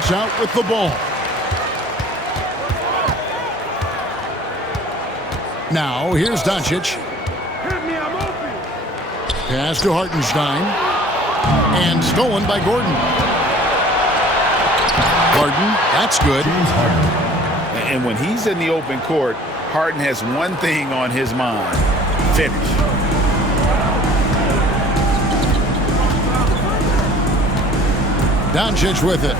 starts out with the ball. Now, here's Doncic. Pass to Hartenstein. And stolen by Gordon. Harden, that's good. And when he's in the open court, Harden has one thing on his mind: finish. Doncic with it.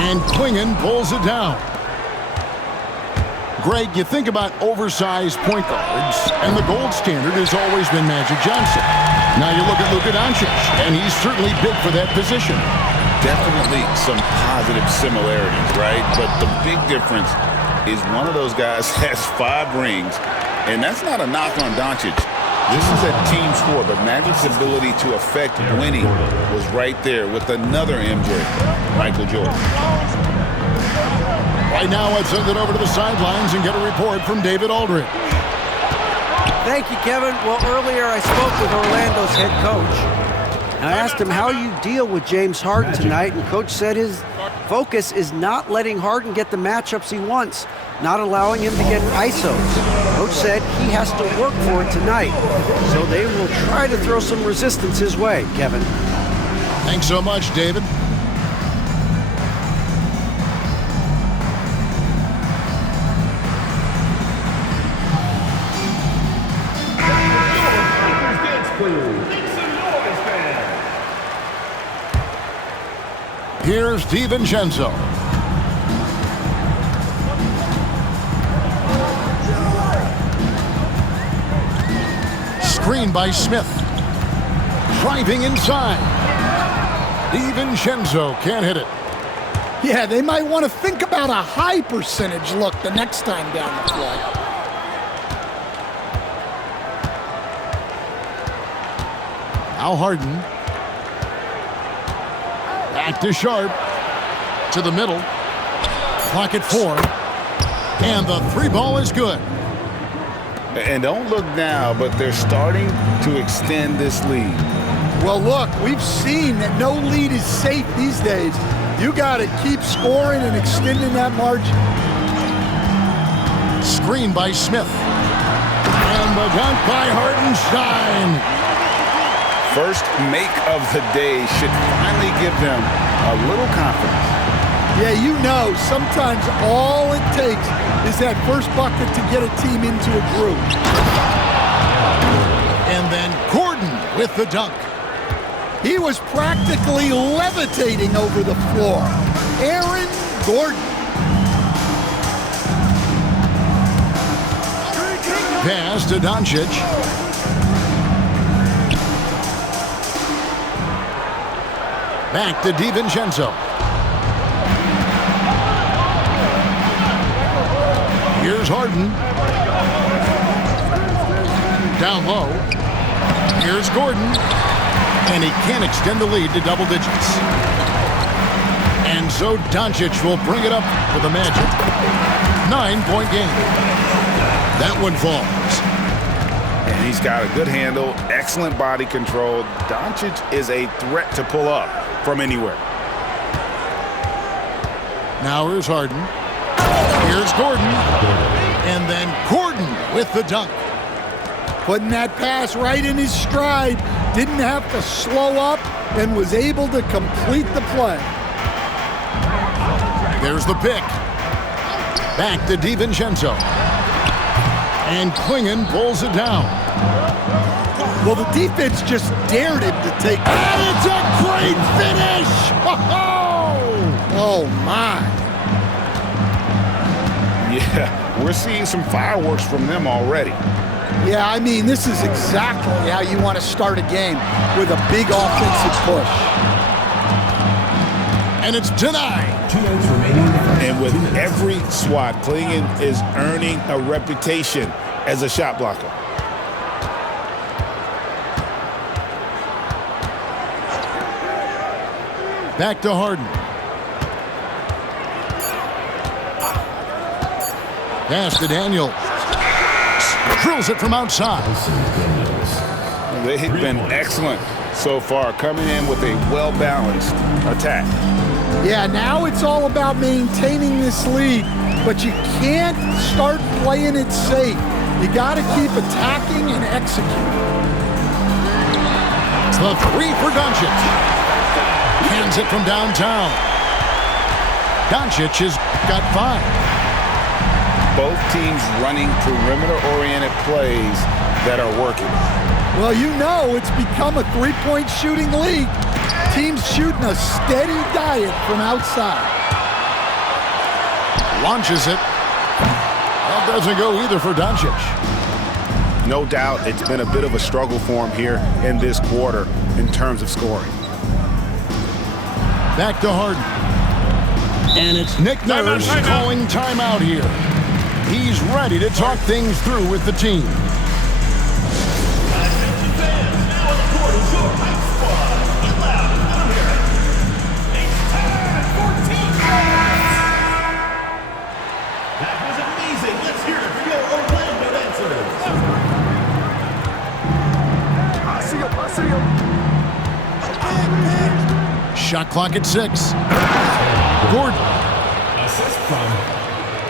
And Klingon pulls it down. Greg, you think about oversized point guards, and the gold standard has always been Magic Johnson. Now you look at Luka Doncic, and he's certainly big for that position. Definitely some positive similarities, right? But the big difference is one of those guys has 5 rings, and that's not a knock on Doncic. This is a team sport, but Magic's ability to affect winning was right there with another MJ, Michael Jordan. Right now, let's send it over to the sidelines and get a report from David Aldridge. Thank you, Kevin. Well, earlier I spoke with Orlando's head coach. I asked him how you deal with James Harden tonight, and Coach said his focus is not letting Harden get the matchups he wants, not allowing him to get ISOs. Coach said he has to work for it tonight, so they will try to throw some resistance his way, Kevin. Thanks so much, David. Here's DiVincenzo. Screen by Smith. Driving inside. DiVincenzo can't hit it. Yeah, they might want to think about a high percentage look the next time down the floor. Now Harden. Back to Sharp. To the middle. Clock at 4. And the 3 ball is good. And don't look now, but they're starting to extend this lead. Well, look, we've seen that no lead is safe these days. You got to keep scoring and extending that margin. Screen by Smith. And the dunk by Hartenstein. First make of the day should finally give them a little confidence. Yeah, you know, sometimes all it takes is that first bucket to get a team into a groove. And then Gordon with the dunk. He was practically levitating over the floor. Aaron Gordon. Pass to Doncic. Back to DiVincenzo. Here's Harden. Down low. Here's Gordon. And he can't extend the lead to double digits. And so Doncic will bring it up for the Magic. 9-point game. That one falls. And he's got a good handle, excellent body control. Doncic is a threat to pull up from anywhere. Now here's Harden. Here's Gordon. And then Gordon with the dunk. Putting that pass right in his stride. Didn't have to slow up and was able to complete the play. There's the pick. Back to DiVincenzo. And Klingon pulls it down. Well, the defense just dared him to take. And it's a great finish! Oh, my. Yeah, we're seeing some fireworks from them already. Yeah, I mean, this is exactly how you want to start a game, with a big offensive push. And it's denied. 2 minutes remaining. And with every swat, Klingon is earning a reputation as a shot blocker. Back to Harden. Pass to Daniels. Drills it from outside. They've been excellent so far, coming in with a well-balanced attack. Yeah, now it's all about maintaining this lead, but you can't start playing it safe. You got to keep attacking and executing. The three for Doncic. Hands it from downtown. Doncic has got 5. Both teams running perimeter-oriented plays that are working. Well, you know it's become a three-point shooting league. Teams shooting a steady diet from outside. Launches it. That doesn't go either for Doncic. No doubt it's been a bit of a struggle for him here in this quarter in terms of scoring. Back to Harden. And it's Nick Nurse calling timeout here. He's ready to talk things through with the team. Shot clock at 6. Gordon.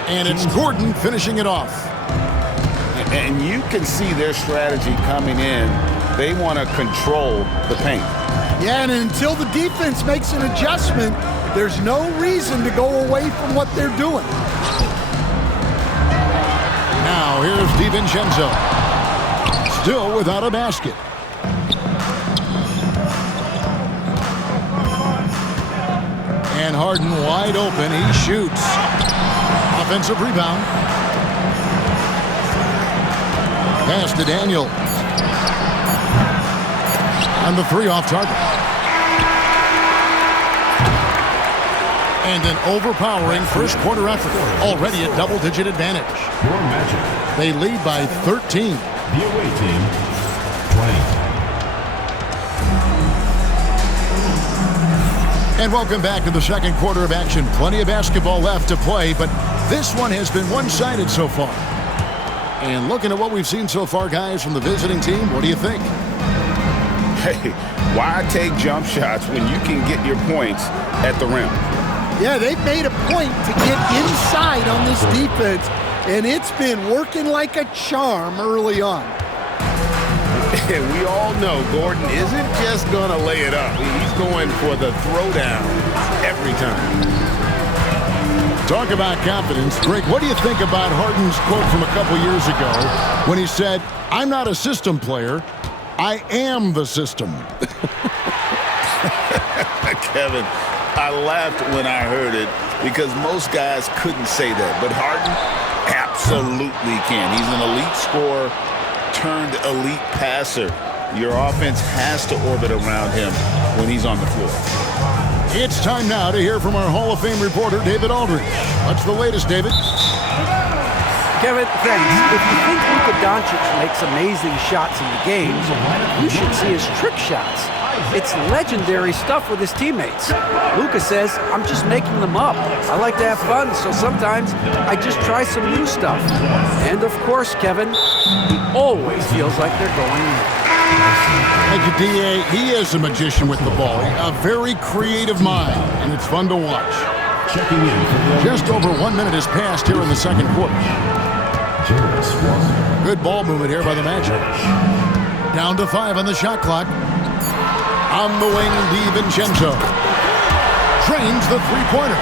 And it's Gordon finishing it off. And you can see their strategy coming in. They want to control the paint. Yeah, and until the defense makes an adjustment, there's no reason to go away from what they're doing. Now here's DiVincenzo. Still without a basket. And Harden wide open. He shoots. Offensive rebound. Pass to Daniel. And the 3 off target. And an overpowering first quarter effort. Already a double-digit advantage. Your Magic. They lead by 13. The away team playing. And welcome back to the second quarter of action. Plenty of basketball left to play, but this one has been one-sided so far. And looking at what we've seen so far, guys, from the visiting team, what do you think? Hey, why take jump shots when you can get your points at the rim? Yeah, they've made a point to get inside on this defense, and it's been working like a charm early on. And we all know Gordon isn't just going to lay it up. He's going for the throwdown every time. Talk about confidence. Greg, what do you think about Harden's quote from a couple years ago when he said, "I'm not a system player, I am the system"? Kevin, I laughed when I heard it because most guys couldn't say that. But Harden absolutely can. He's an elite scorer turned elite passer. Your offense has to orbit around him when he's on the floor. It's time now to hear from our Hall of Fame reporter, David Aldridge. What's the latest, David? Kevin, thanks. If you think Luka Doncic makes amazing shots in the games, you should see his trick shots. It's legendary stuff with his teammates. Luka says, "I'm just making them up. I like to have fun, so sometimes I just try some new stuff." And of course, Kevin, he always feels like they're going in. Thank you, D.A. He is a magician with the ball. A very creative mind, and it's fun to watch. Checking in for Just over 1 minute has passed here in the second quarter. Good ball movement here by the Magic. Down to 5 on the shot clock. On the wing, DiVincenzo trains the three-pointer.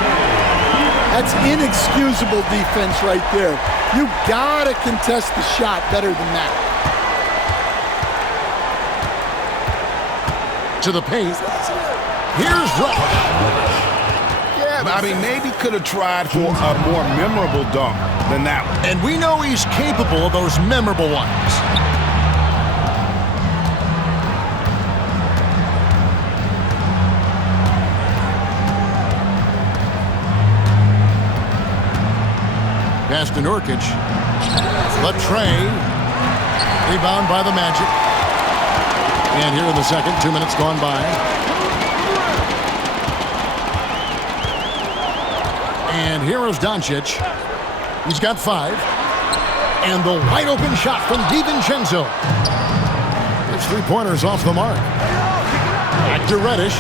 That's inexcusable defense right there. You gotta contest the shot better than that. To the paint. Here's Rush. Yeah, I mean, maybe could have tried for a more memorable dunk than that one. And we know he's capable of those memorable ones. Pass to Nurkic. Latrey. Rebound by the Magic. And here in the second, 2 minutes gone by. And here is Doncic. He's got 5. And the wide open shot from DiVincenzo. His three-pointer's off the mark. Back to Reddish.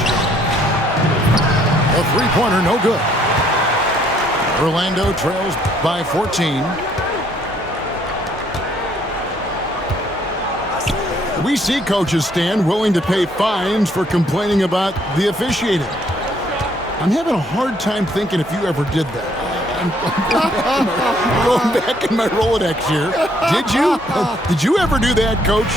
A three-pointer, no good. Orlando trails by 14. We see coaches stand willing to pay fines for complaining about the officiating. I'm having a hard time thinking if you ever did that. I'm going back in my Rolodex here. Did you? Did you ever do that, Coach?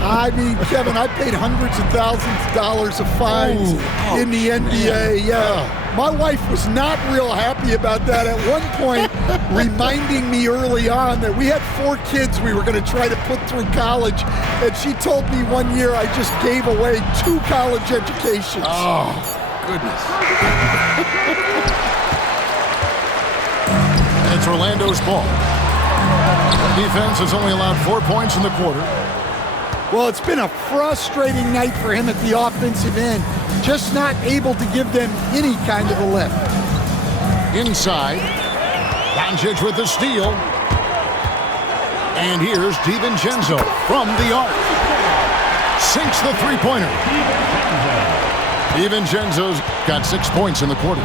I mean, Kevin, I paid hundreds of thousands of dollars of fines in the NBA. Yeah. My wife was not real happy about that at one point, reminding me early on that we had 4 kids we were going to try to put through college. And she told me one year I just gave away 2 college educations. Oh, goodness. It's Orlando's ball. Defense has only allowed 4 points in the quarter. Well, it's been a frustrating night for him at the offensive end. Just not able to give them any kind of a lift. Inside, Doncic with the steal. And here's DiVincenzo from the arc. Sinks the three-pointer. DiVincenzo's got 6 points in the quarter.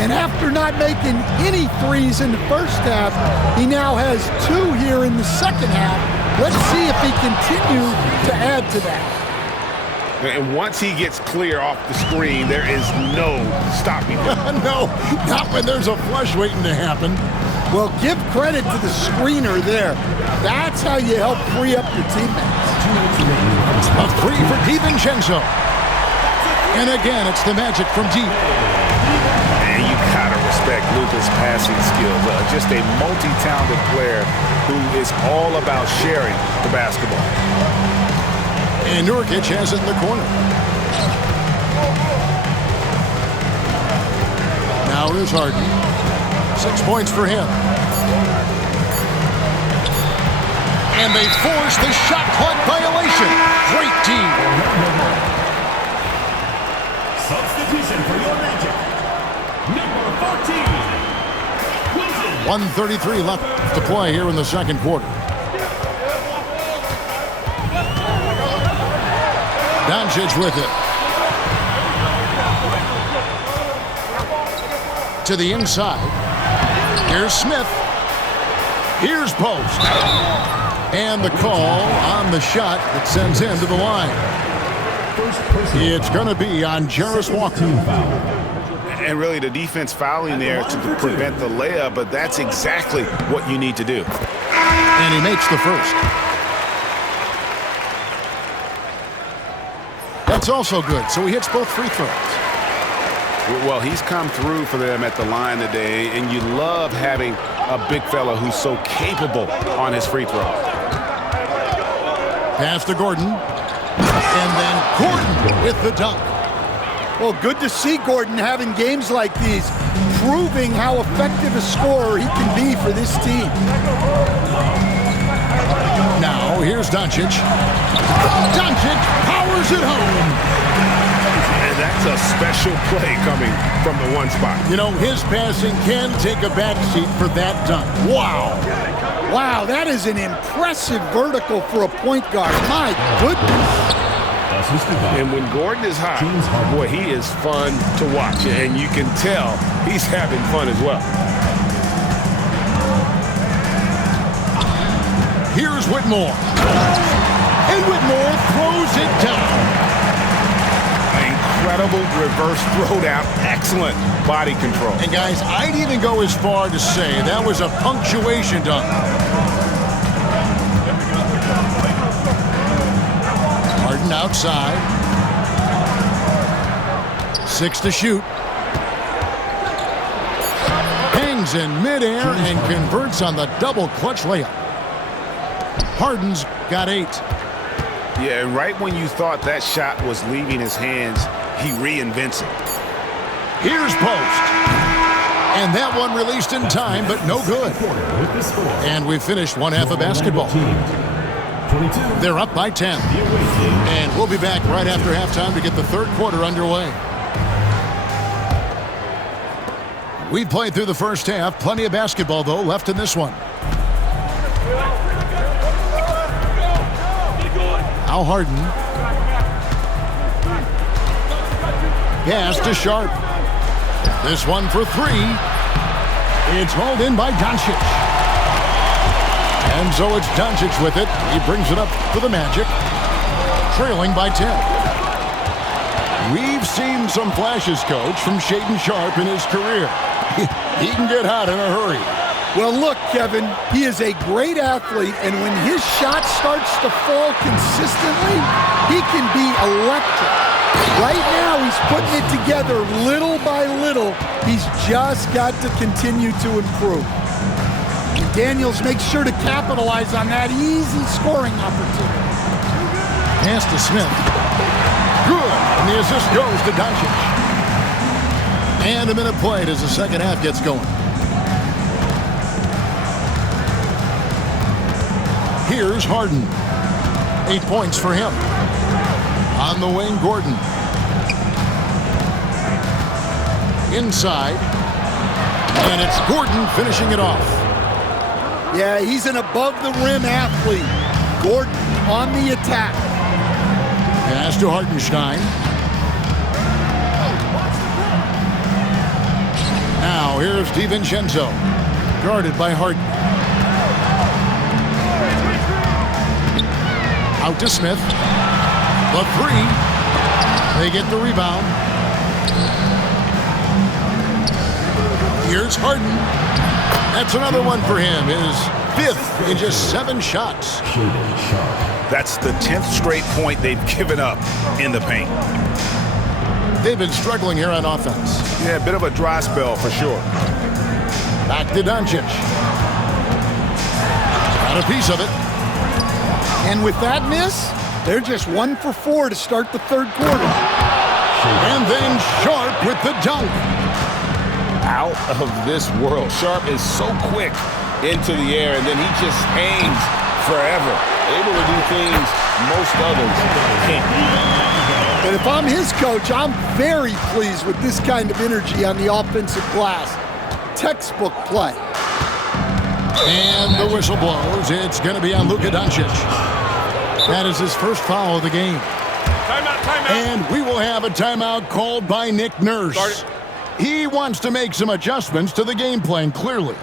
And after not making any threes in the first half, he now has 2 here in the second half. Let's see if he continues to add to that. And once he gets clear off the screen, there is no stopping him. No, not when there's a flush waiting to happen. Well, give credit to the screener there. That's how you help free up your teammates. A three for DiVincenzo. And again, it's the Magic from deep. And you gotta respect Luka's passing skills. Just a multi-talented player who is all about sharing the basketball. And Nurkic has it in the corner. Now here's Harden. 6 points for him. And they force the shot clock violation. Great team. Substitution for your Magic. Number 14. 1:33 left to play here in the second quarter. Doncic with it. To the inside. Here's Smith. Here's Post. And the call on the shot that sends him to the line. It's going to be on Jarris Walker. And really the defense fouling there to prevent the layup, but that's exactly what you need to do. And he makes the first. That's also good. So he hits both free throws. Well, he's come through for them at the line today, and you love having a big fella who's so capable on his free throw. Pass to Gordon. And then Gordon with the dunk. Well, good to see Gordon having games like these, proving how effective a scorer he can be for this team. Now, here's Doncic. Doncic powers it home. And that's a special play coming from the one spot. You know, his passing can take a backseat for that dunk. Wow. Wow, that is an impressive vertical for a point guard. My goodness. And when Gordon is hot, boy, he is fun to watch. And you can tell he's having fun as well. Here's Whitmore. And Whitmore throws it down. Incredible reverse throwdown. Excellent body control. And guys, I'd even go as far to say that was a punctuation dunk. Harden outside. 6 to shoot. Hangs in midair and converts on the double clutch layup. Harden's got 8. Yeah, and right when you thought that shot was leaving his hands, he reinvents it. Here's Post. And that one released in time, but no good. And we finished one half of basketball. They're up by 10. And we'll be back right after halftime to get the third quarter underway. We played through the first half. Plenty of basketball, though, left in this one. Al Harden. Pass to Sharp. This one for three. It's hauled in by Doncic. And so it's Doncic with it. He brings it up for the Magic, trailing by 10. We've seen some flashes, Coach, from Shaedon Sharpe in his career. He can get hot in a hurry. Well, look, Kevin, he is a great athlete, and when his shot starts to fall consistently, he can be electric. Right now, he's putting it together little by little. He's just got to continue to improve. And Daniels makes sure to capitalize on that easy scoring opportunity. Pass to Smith. Good. And the assist goes to Doncic. And a minute played as the second half gets going. Here's Harden. 8 points for him. On the wing, Gordon. Inside. And it's Gordon finishing it off. Yeah, he's an above-the-rim athlete. Gordon on the attack. Pass to Hartenstein. Now here's DiVincenzo. Guarded by Harden. Out to Smith. The three. They get the rebound. Here's Harden. That's another one for him. His fifth in just 7 shots. That's the 10th straight point they've given up in the paint. They've been struggling here on offense. Yeah, a bit of a dry spell for sure. Back to Doncic. Got a piece of it. And with that miss, they're just 1 for 4 to start the third quarter. And then Sharpe with the dunk. Out of this world. Sharpe is so quick into the air, and then he just hangs forever. Able to do things most others can't. But if I'm his coach, I'm very pleased with this kind of energy on the offensive glass. Textbook play. And the whistle blows. It's going to be on Luka Doncic. That is his first foul of the game. Timeout. And we will have a timeout called by Nick Nurse. He wants to make some adjustments to the game plan, clearly.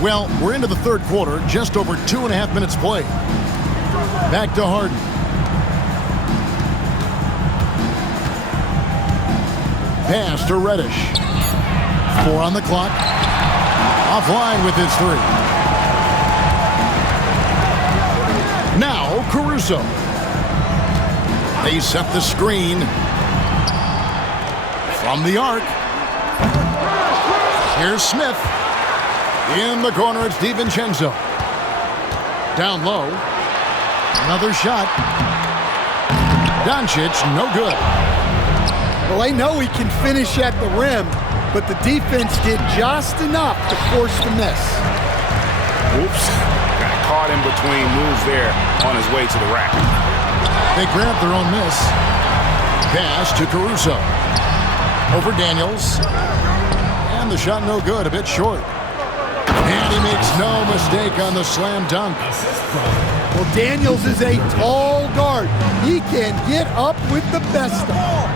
Well, we're into the third quarter, just over 2.5 minutes played. Back to Harden. Pass to Reddish. 4 on the clock. Offline with his 3. Now Caruso. They set the screen. From the arc. Here's Smith. In the corner, it's DiVincenzo. Down low. Another shot. Doncic, no good. Well, they know he can finish at the rim, but the defense did just enough to force the miss. Oops. Got caught in between moves there on his way to the rack. They grabbed their own miss. Pass to Caruso. Over Daniels. And the shot no good, a bit short. And he makes no mistake on the slam dunk. Well, Daniels is a tall guard. He can get up with the best of them.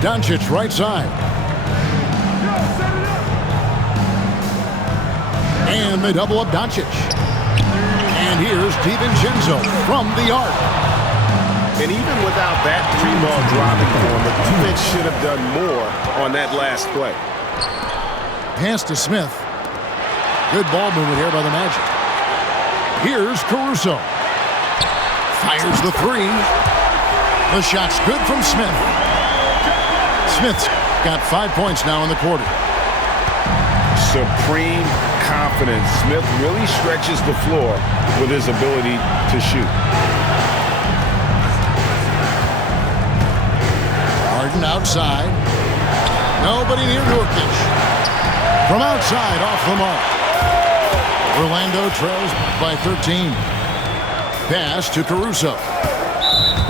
Doncic right side. And they double up Doncic. And here's DiVincenzo from the arc. And even without that 3-ball dropping for him, the defense should have done more on that last play. Pass to Smith. Good ball movement here by the Magic. Here's Caruso. Fires the 3. The shot's good from Smith. Smith's got 5 points now in the quarter. Supreme confidence. Smith really stretches the floor with his ability to shoot. Harden outside. Nobody near Nurkic. From outside, off the mark. Orlando trails by 13. Pass to Caruso.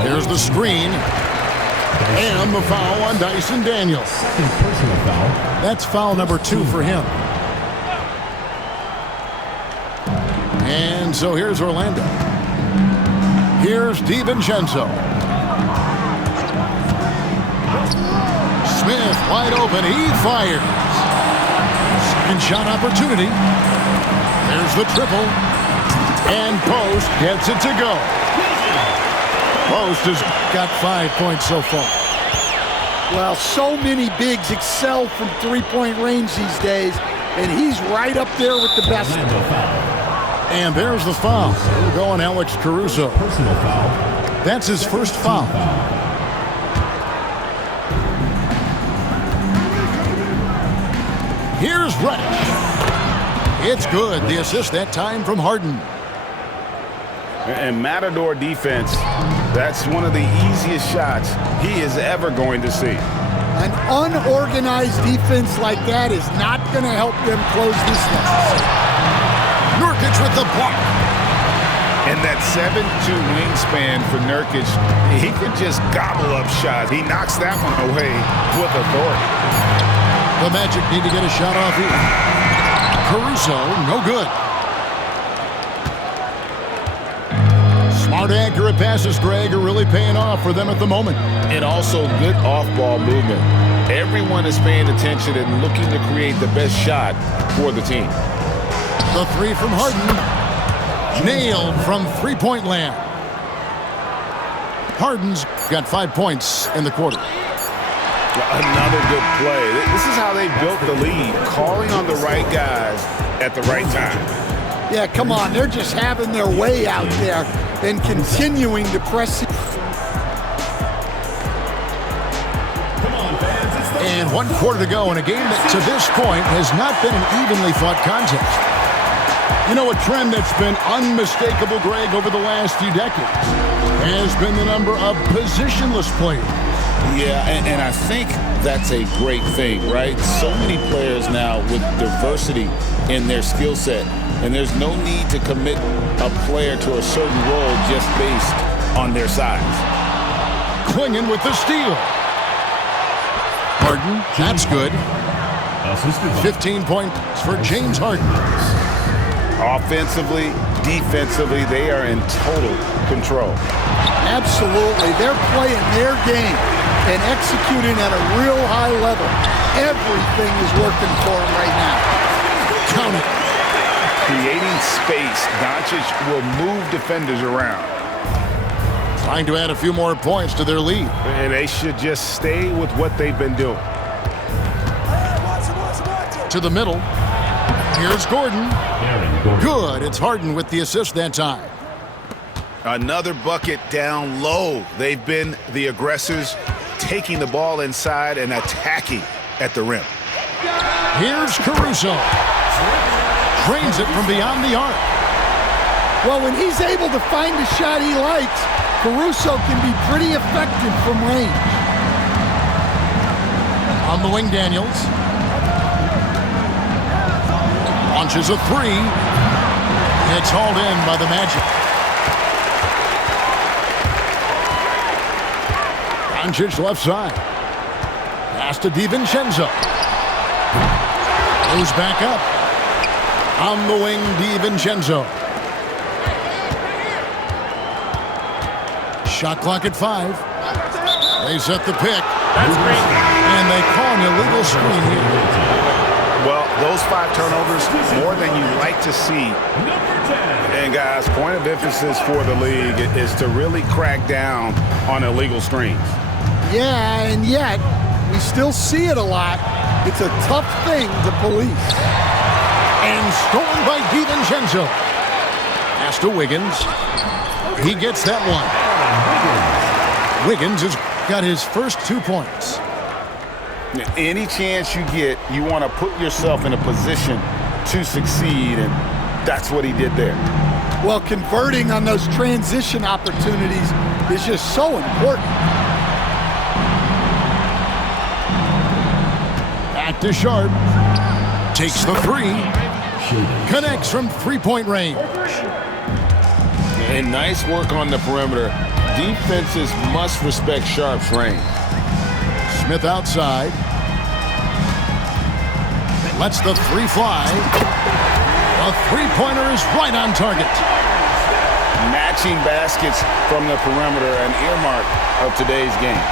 Here's the screen. And the foul on Dyson Daniels. Personal foul. That's foul number 2 for him. And so here's Orlando. Here's DiVincenzo. Smith wide open. He fires. Second shot opportunity. There's the triple. And Post gets it to go. Post has got 5 points so far. Well, so many bigs excel from three-point range these days, and he's right up there with the best. Orlando foul. And there's the foul. We'll go on Alex Caruso. Personal foul. That's his first foul. Here's Reddish. It's good. The assist that time from Harden. And Matador defense, that's one of the easiest shots he is ever going to see. An unorganized defense like that is not going to help them close this deficit. Nurkic with the block. And that 7'2" wingspan for Nurkic, he can just gobble up shots. He knocks that one away with authority. The Magic need to get a shot off here. Caruso, no good. Smart, accurate passes, Greg, are really paying off for them at the moment. And also good off-ball movement. Everyone is paying attention and looking to create the best shot for the team. The 3 from Harden. Nailed from three-point land. Harden's got 5 points in the quarter. Another good play. This is how they built the lead, calling on the right guys at the right time. Yeah, come on. They're just having their way out there and continuing to press. And 1 quarter to go in a game that to this point has not been an evenly fought contest. You know, a trend that's been unmistakable, Greg, over the last few decades has been the number of positionless players. Yeah, and I think that's a great thing, right? So many players now with diversity in their skill set, and there's no need to commit a player to a certain role just based on their size. Clingan with the steal. Harden, that's good. 15 points for James Harden. Offensively, defensively, they are in total control. Absolutely. They're playing their game and executing at a real high level. Everything is working for them right now. Count it. Creating space, Doncic will move defenders around. Trying to add a few more points to their lead. And they should just stay with what they've been doing. To the middle. Here's Gordon. Good. It's Harden with the assist that time. Another bucket down low. They've been the aggressors, taking the ball inside and attacking at the rim. Here's Caruso. Drains it from beyond the arc. Well, when he's able to find a shot he likes, Caruso can be pretty effective from range. On the wing, Daniels. Launches a 3. It's hauled in by the Magic. Doncic left side. Pass to DiVincenzo. Goes back up. On the wing, DiVincenzo. Shot clock at 5. They set the pick. And they call an illegal screen here. Well, those 5 turnovers, more than you like to see. And guys, point of emphasis for the league is to really crack down on illegal screens. Yeah, and yet we still see it a lot. It's a tough thing to police. And stolen by DiVincenzo. Pass to Wiggins. He gets that one. Wiggins has got his first 2 points. Any chance you get, you want to put yourself in a position to succeed, and that's what he did there. Well, converting on those transition opportunities is just so important. Back to Sharp. Takes the three. Connects from three-point range. And nice work on the perimeter. Defenses must respect Sharp's range. Smith outside. Lets the three fly. The three-pointer is right on target. Matching baskets from the perimeter, an earmark of today's game.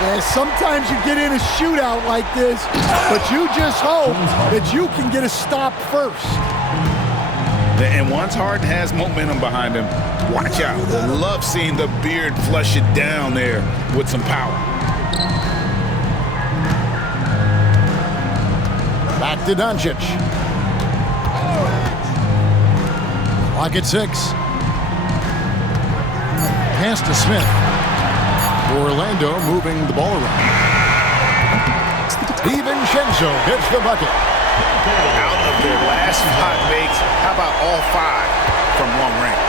Yeah, sometimes you get in a shootout like this, but you just hope that you can get a stop first. And once Harden has momentum behind him, watch out. Love seeing the beard flush it down there with some power. Back to Doncic. Clock at 6. Pass to Smith. Orlando moving the ball around. DiVincenzo hits the bucket. Out of their last 5 makes, how about all 5 from long range?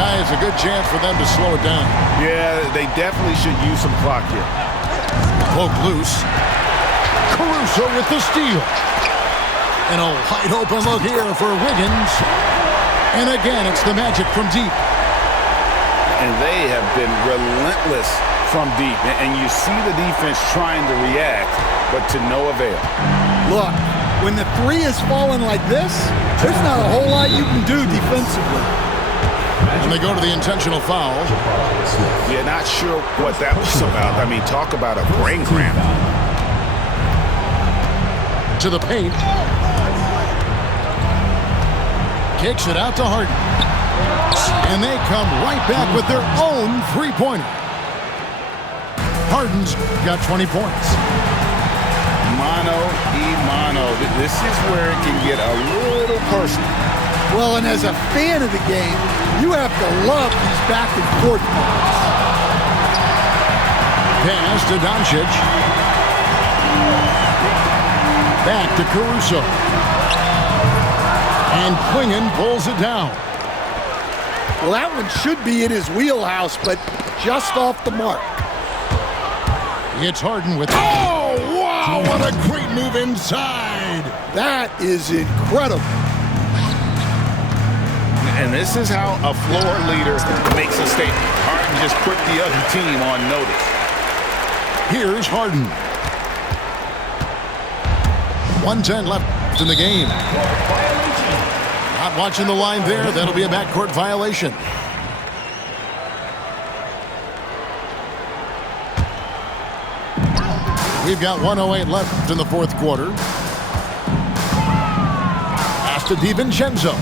Guys, a good chance for them to slow it down. Yeah, they definitely should use some clock here. Poke loose. Caruso with the steal. And a wide open look here for Wiggins. And again, it's the Magic from deep. And they have been relentless from deep. And you see the defense trying to react, but to no avail. Look, when the three is falling like this, there's not a whole lot you can do defensively. And they go to the intentional foul. Yeah, not sure what that was about. I mean, talk about a brain cramp. To the paint. Kicks it out to Harden. And they come right back with their own three-pointer. Harden's got 20 points. Mano y mano. This is where it can get a little personal. Well, and as a fan of the game, you have to love these back and forth moments. Pass to Doncic. Back to Caruso. And Klingon pulls it down. Well, that one should be in his wheelhouse, but just off the mark. It's Harden with... Oh, wow! What a great move inside! That is incredible. And this is how a floor leader makes a statement. Harden just put the other team on notice. Here's Harden. 1:10 left in the game. Not watching the line there. That'll be a backcourt violation. We've got 1:08 left in the fourth quarter. Pass to DiVincenzo.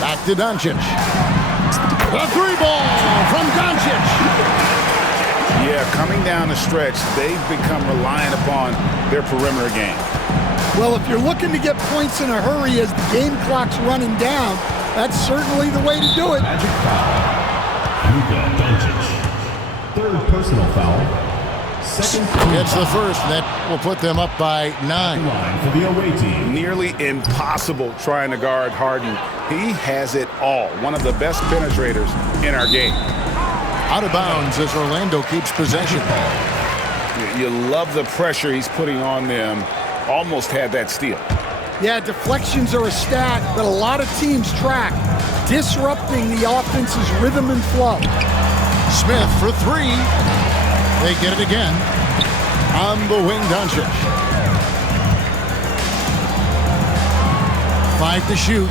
Back to Doncic. The three ball from Doncic. Yeah, coming down the stretch, they've become reliant upon their perimeter game. Well, if you're looking to get points in a hurry as the game clock's running down, that's certainly the way to do it. Magic foul. Luka Doncic. Third personal foul. Second. It's the first that will put them up by 9. Line for the away team. Nearly impossible trying to guard Harden. He has it all. One of the best penetrators in our game. Out of bounds as Orlando keeps possession. You love the pressure he's putting on them. Almost had that steal. Yeah, deflections are a stat that a lot of teams track, disrupting the offense's rhythm and flow. Smith for 3. They get it again. On the wing, Doncic. 5 to shoot.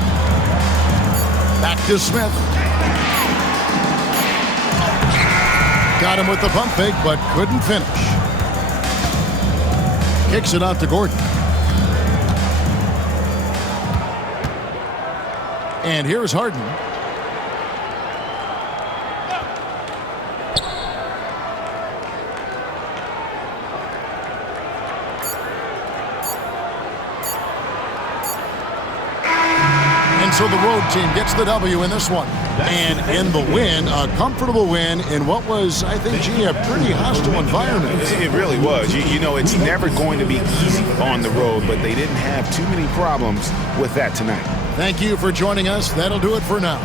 Back to Smith. Got him with the pump fake, but couldn't finish. Kicks it out to Gordon. And here's Harden. And so the road team gets the W in this one. And in the win, a comfortable win in what was, I think, a pretty hostile environment. It really was. You know, it's never going to be easy on the road, but they didn't have too many problems with that tonight. Thank you for joining us. That'll do it for now.